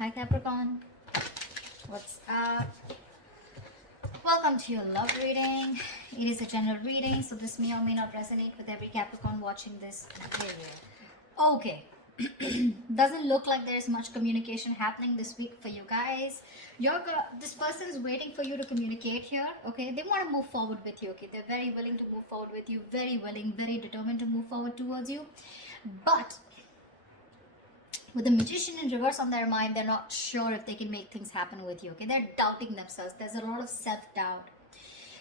Hi Capricorn, what's up? Welcome to your love reading. It is a general reading, so this may or may not resonate with every Capricorn watching this video. Okay, doesn't look like there's much communication happening this week for you guys. This person is waiting for you to communicate here. Okay, they want to move forward with you. Okay, they're very willing to move forward with you, very willing, very determined to move forward towards you, but with the Magician in reverse on their mind, they're not sure if they can make things happen with you. Okay, they're doubting themselves. There's a lot of self-doubt.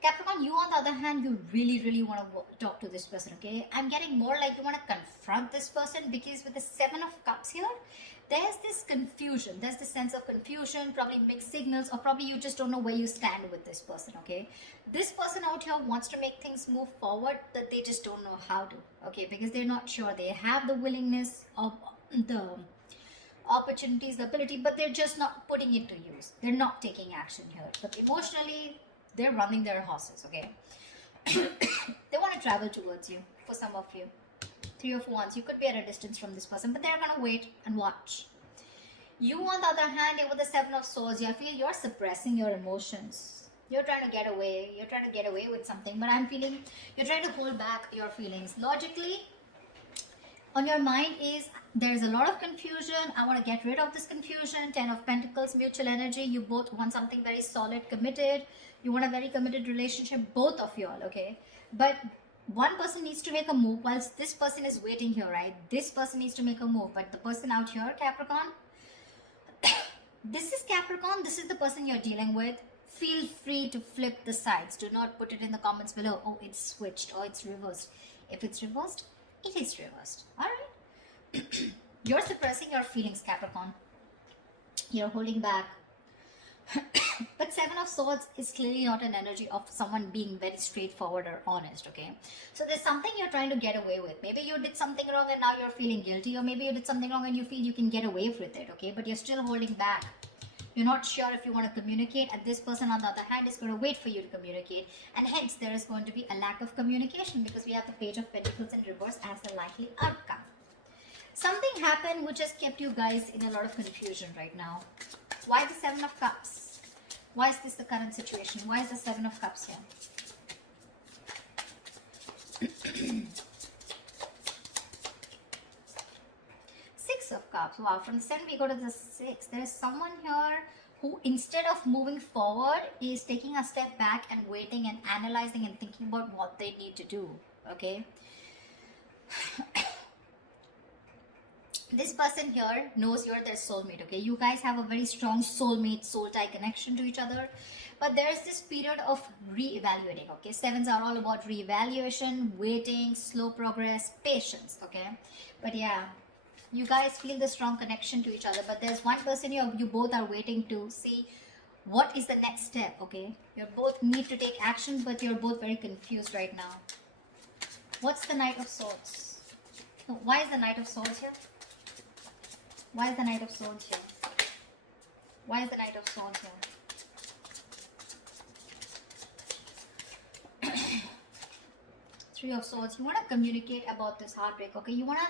Capricorn, you on the other hand, you really want to talk to this person. Okay, I'm getting more like you want to confront this person, because with the Seven of Cups here, there's this confusion. There's this sense of confusion, probably mixed signals, or probably you just don't know where you stand with this person. Okay, this person out here wants to make things move forward, that they just don't know how to. Okay, because they're not sure. They have the willingness of the opportunities, the ability, but they're just not putting it to use. They're not taking action here. But emotionally, they're running their horses. Okay, they want to travel towards you. For some of you, Three of Wands, you could be at a distance from this person, but they're gonna wait and watch. You on the other hand, with the Seven of Swords, I feel you're suppressing your emotions. You're trying to get away. You're trying to get away with something, but I'm feeling you're trying to hold back your feelings. Logically, on your mind is there's a lot of confusion. I want to get rid of this confusion. Ten of Pentacles, mutual energy. You both want something very solid, committed. You want a very committed relationship, both of you all, okay? But one person needs to make a move whilst this person is waiting here, right? This person needs to make a move, but the person out here, Capricorn, this is Capricorn, this is the person you're dealing with. Feel free to flip the sides. Do not put it in the comments below, oh, it's switched or it's reversed. If it's reversed, it is reversed. All right. You're suppressing your feelings, Capricorn. You're holding back. But Seven of Swords is clearly not an energy of someone being very straightforward or honest. Okay, so there's something you're trying to get away with. Maybe you did something wrong and now you're feeling guilty, or maybe you did something wrong and you feel you can get away with it. Okay, but you're still holding back. You're not sure if you want to communicate, and this person on the other hand is going to wait for you to communicate, and hence there is going to be a lack of communication, because we have the Page of Pentacles in reverse as a likely outcome. Something happened which has kept you guys in a lot of confusion right now. Why the Seven of Cups? Why is this the current situation? Why is the Seven of Cups here? Six of Cups. Wow, from the 7 we go to the 6. There is someone here who, instead of moving forward, is taking a step back and waiting and analyzing and thinking about what they need to do. Okay. This person here knows you're their soulmate. Okay, you guys have a very strong soulmate, soul tie connection to each other, but there's this period of re-evaluating. Okay, sevens are all about re-evaluation, waiting, slow progress, patience. Okay, but yeah, you guys feel the strong connection to each other, but there's one person you both are waiting to see what is the next step. Okay, you both need to take action, but you're both very confused right now. What's the Knight of Swords? Why is the Knight of Swords here? Why is the Knight of Swords here? Why is the Knight of Swords here? Three of Swords. You want to communicate about this heartbreak, okay? You want to...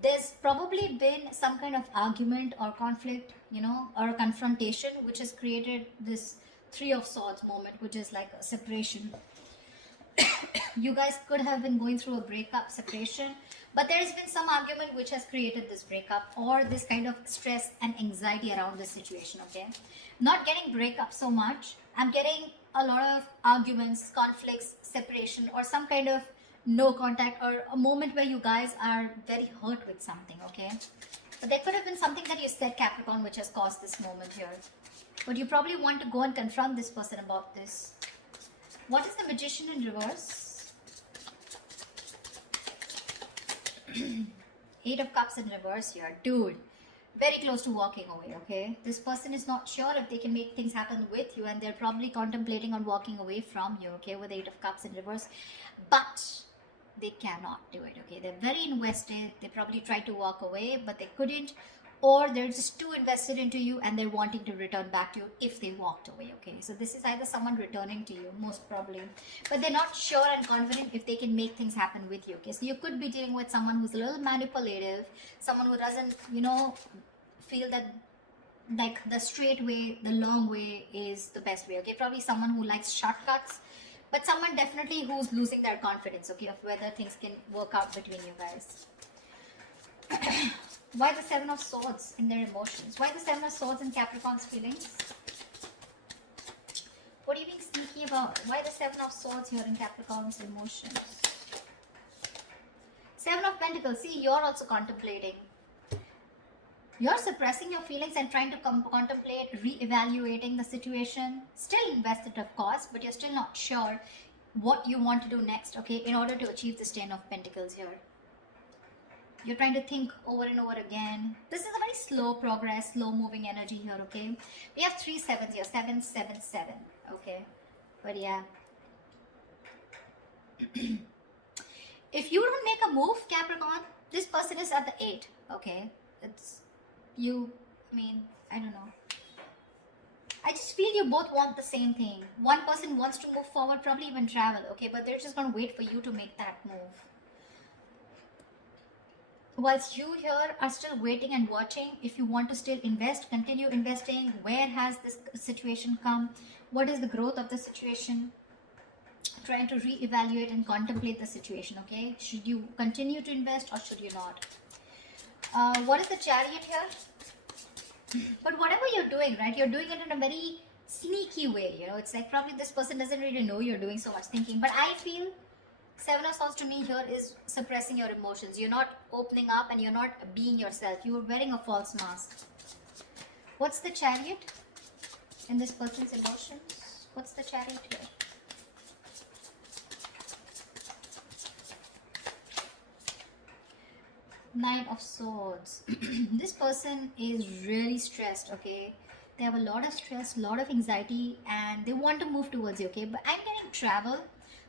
There's probably been some kind of argument or conflict, you know, or confrontation, which has created this Three of Swords moment, which is like a separation. You guys could have been going through a breakup, separation, but there has been some argument which has created this breakup or this kind of stress and anxiety around this situation. Okay, not getting breakup so much. I'm getting a lot of arguments, conflicts, separation, or some kind of no contact, or a moment where you guys are very hurt with something. Okay, but there could have been something that you said, Capricorn, which has caused this moment here, but you probably want to go and confront this person about this. What is the Magician in reverse? Eight of Cups in reverse here. Dude, very close to walking away, okay? This person is not sure if they can make things happen with you, and they're probably contemplating on walking away from you, okay, with Eight of Cups in reverse. But they cannot do it, okay? They're very invested. They probably tried to walk away, but they couldn't. Or they're just too invested into you and they're wanting to return back to you if they walked away. Okay, so this is either someone returning to you, most probably, but they're not sure and confident if they can make things happen with you. Okay, so you could be dealing with someone who's a little manipulative, someone who doesn't, you know, feel that like the straight way, the long way is the best way. Okay, probably someone who likes shortcuts, but someone definitely who's losing their confidence, okay, of whether things can work out between you guys. Why the Seven of Swords in their emotions? Why the Seven of Swords in Capricorn's feelings? What are you being sneaky about? Why the Seven of Swords here in Capricorn's emotions? Seven of Pentacles. See, you're also contemplating. You're suppressing your feelings and trying to contemplate re-evaluating the situation. Still invested, of course, but you're still not sure what you want to do next, okay, in order to achieve this Ten of Pentacles here. You're trying to think over and over again. This is a very slow progress, slow moving energy here, okay? We have 3 sevens here, 7, 7, 7, okay? But yeah. If you don't make a move, Capricorn, this person is at the 8, okay? It's you, I mean, I don't know. I just feel you both want the same thing. One person wants to move forward, probably even travel, okay? But they're just going to wait for you to make that move. Whilst you here are still waiting and watching, if you want to still invest, continue investing. Where has this situation come? What is the growth of the situation? Trying to re-evaluate and contemplate the situation, okay? Should you continue to invest or should you not? What is the Chariot here? But whatever you're doing, right, you're doing it in a very sneaky way, you know. It's like probably this person doesn't really know you're doing so much thinking. But I feel Seven of Swords to me here is suppressing your emotions. You're not opening up and you're not being yourself. You're wearing a false mask. What's the Chariot in this person's emotions? What's the Chariot here? Nine of Swords. This person is really stressed, okay? They have a lot of stress, a lot of anxiety, and they want to move towards you, okay? But I'm getting travel.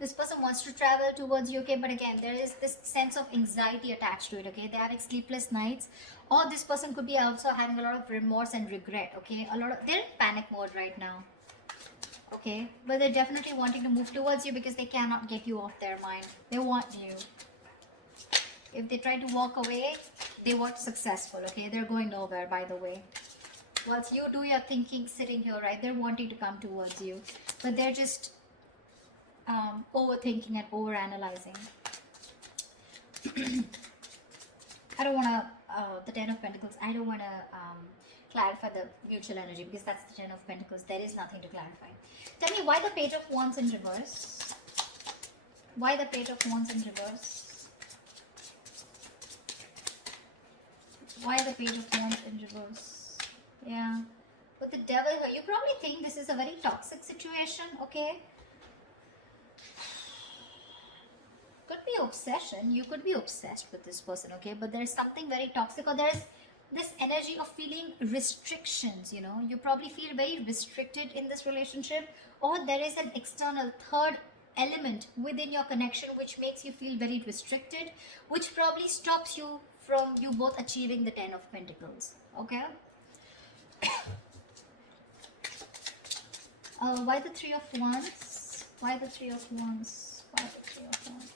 This person wants to travel towards you, okay? But again, there is this sense of anxiety attached to it, okay? They're having sleepless nights. Or this person could be also having a lot of remorse and regret, okay? They're in panic mode right now, okay? But they're definitely wanting to move towards you because they cannot get you off their mind. They want you. If they try to walk away, they weren't successful, okay? They're going nowhere, by the way. Whilst you do your thinking sitting here, right? They're wanting to come towards you. But they're just overthinking and overanalyzing. I don't want to, the Ten of Pentacles, I don't want to clarify the mutual energy because that's the Ten of Pentacles. There is nothing to clarify. Tell me why the Page of Wands in reverse? Why the Page of Wands in reverse? Why the Page of Wands in reverse? Yeah. With the Devil here, you probably think this is a very toxic situation, okay? Could be obsession. You could be obsessed with this person, okay? But there's something very toxic, or there's this energy of feeling restrictions, you know? You probably feel very restricted in this relationship, or there is an external third element within your connection which makes you feel very restricted, which probably stops you from you both achieving the Ten of Pentacles, okay? Why the Three of Wands? Why the Three of Wands? Why the Three of Wands?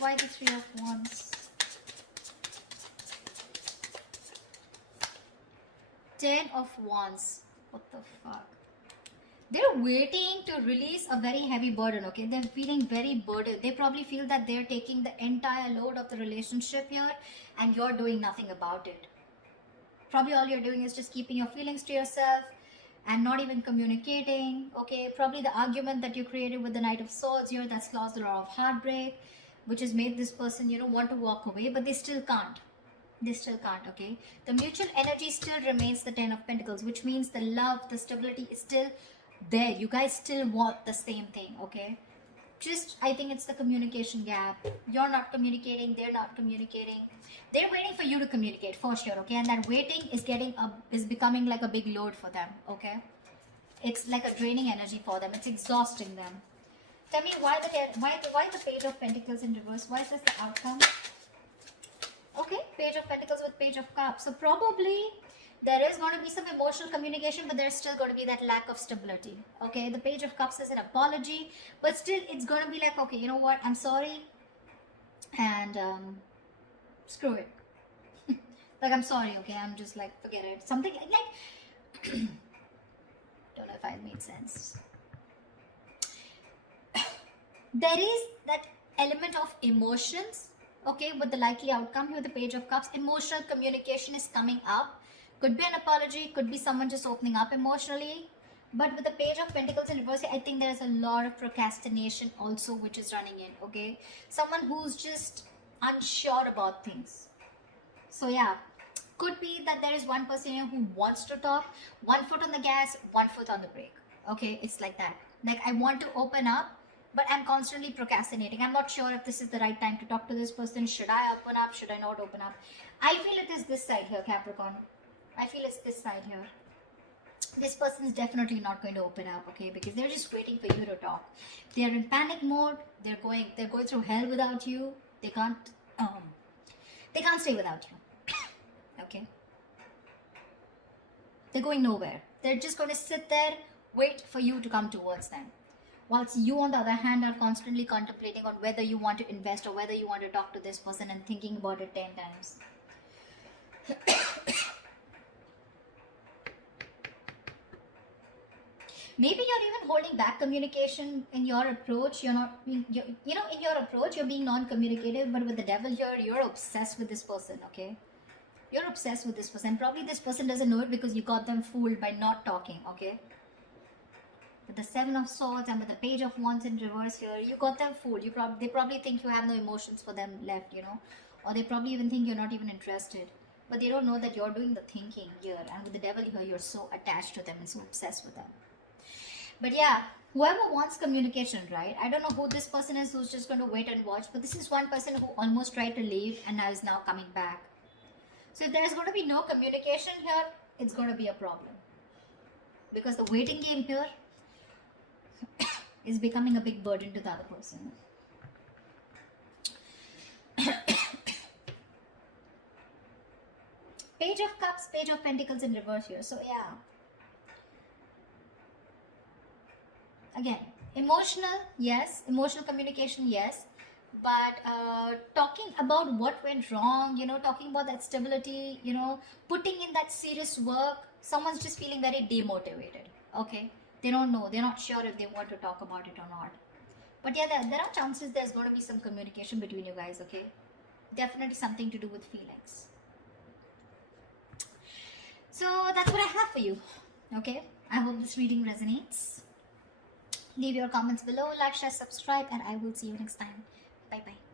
Why the Three of Wands? Ten of Wands. What the fuck? They're waiting to release a very heavy burden, okay? They're feeling very burdened. They probably feel that they're taking the entire load of the relationship here and you're doing nothing about it. Probably all you're doing is just keeping your feelings to yourself and not even communicating, okay? Probably the argument that you created with the Knight of Swords here, that's caused a lot of heartbreak, which has made this person, you know, want to walk away, but they still can't. They still can't, okay? The mutual energy still remains the Ten of Pentacles, which means the love, the stability is still there. You guys still want the same thing, okay? Just, I think it's the communication gap. You're not communicating, they're not communicating. They're waiting for you to communicate for sure, okay? And that waiting is becoming like a big load for them, okay? It's like a draining energy for them. It's exhausting them. Tell me why the Page of Pentacles in reverse? Why is this the outcome? Okay, Page of Pentacles with Page of Cups. So probably there is going to be some emotional communication, but there's still going to be that lack of stability. Okay, the Page of Cups is an apology, but still it's going to be like, okay, you know what? I'm sorry. and screw it. Like, I'm sorry, okay? I'm just like, forget it. Something like don't know if I made sense. There is that element of emotions, okay, with the likely outcome here with the Page of Cups. Emotional communication is coming up. Could be an apology, could be someone just opening up emotionally. But with the Page of Pentacles in reverse, I think there's a lot of procrastination also which is running in, okay? Someone who's just unsure about things. So yeah, could be that there is one person here who wants to talk, one foot on the gas, one foot on the brake. Okay, it's like that. Like, I want to open up, but I'm constantly procrastinating. I'm not sure if this is the right time to talk to this person. Should I open up? Should I not open up? I feel it is this side here, Capricorn. I feel it's this side here. This person is definitely not going to open up, okay, because they're just waiting for you to talk. They're in panic mode. They're going through hell without you. They can't stay without you. Okay, they're going nowhere. They're just going to sit there, wait for you to come towards them, whilst you on the other hand are constantly contemplating on whether you want to invest or whether you want to talk to this person and thinking about it 10 times. Maybe you're even holding back communication in your approach. You're not being, in your approach, you're being non-communicative, but with the devil here, you're obsessed with this person, okay? You're obsessed with this person. Probably this person doesn't know it because you got them fooled by not talking, okay? With the Seven of Swords and with the Page of Wands in reverse here, you got them fooled. They probably think you have no emotions for them left, or they probably even think you're not even interested. But they don't know that you're doing the thinking here. And with the devil here, you're so attached to them and so obsessed with them. But yeah, whoever wants communication, right? I don't know who this person is who's just going to wait and watch. But this is one person who almost tried to leave and now is now coming back. So if there's going to be no communication here, it's going to be a problem. Because the waiting game here is becoming a big burden to the other person. Page of Cups, Page of Pentacles in reverse here. So yeah. Again, emotional, yes. Emotional communication, yes. But talking about what went wrong, talking about that stability, putting in that serious work, someone's just feeling very demotivated, okay? They don't know, they're not sure if they want to talk about it or not. But yeah, there are chances there's going to be some communication between you guys, okay? Definitely something to do with feelings. So that's what I have for you, okay? I hope this reading resonates. Leave your comments below, like, share, subscribe, and I will see you next time. Bye bye.